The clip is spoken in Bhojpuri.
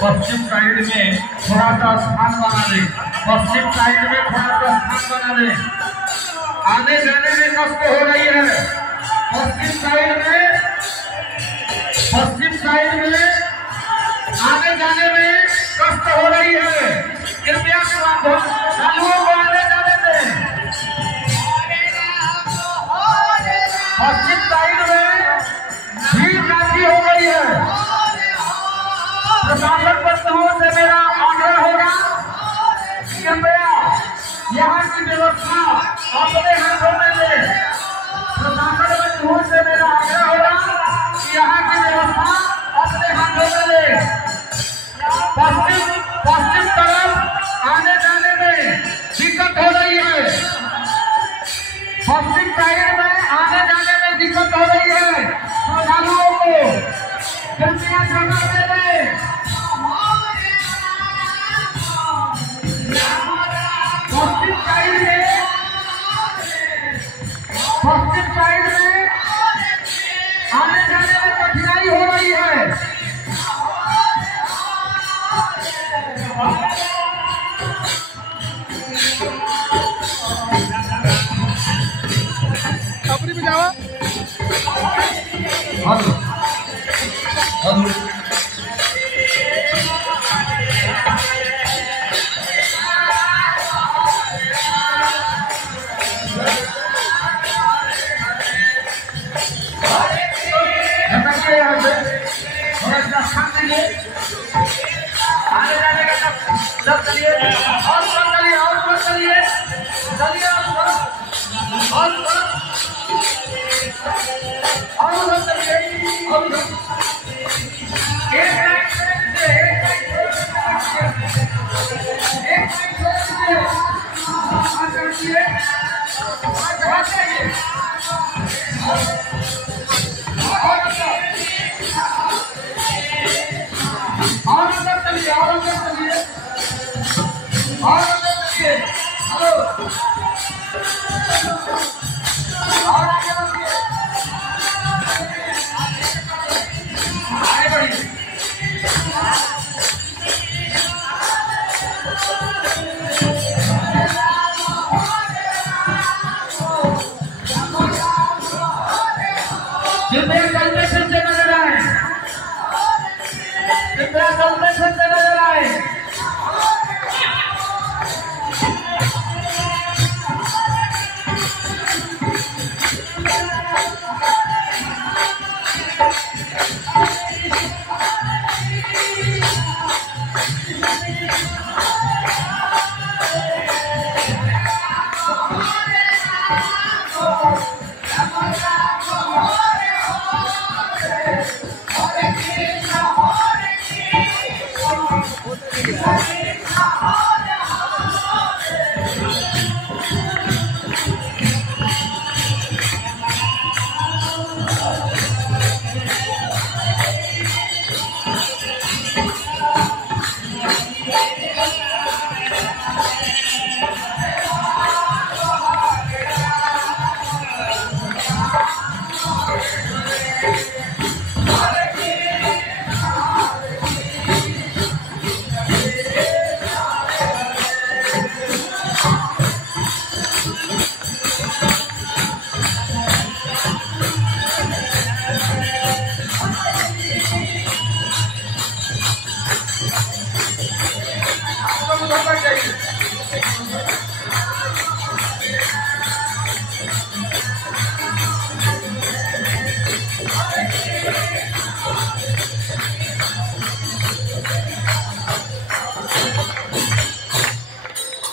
पश्चिम साइड में थोड़ा सा स्थान बना ले, पश्चिम साइड में थोड़ा सा स्थान बना ले। आने जाने में कष्ट हो रही है। पश्चिम साइड में आने जाने में कष्ट हो रही है। कृपया साधुओं को आने जाने दें। पश्चिम साइड में भीड़ काफी हो गई है। प्रशासन बंधुओं से मेरा आग्रह होगा कि कृपया यहाँ की व्यवस्था अपने हाथों में ले। प्रशासन बंधुओं से मेरा आग्रह होगा कि यहाँ की व्यवस्था अपने हाथों में ले। पश्चिम तरफ आने जाने में दिक्कत हो रही है। पश्चिम साइड में आने जाने में दिक्कत हो रही है। श्रद्धालुओं को कृपया जगह दे दें। पश्चिम साइड में आने जाने में कठिनाई हो रही है। अपनी में जावा। आने जाने का सब चलिए और चलिए चलते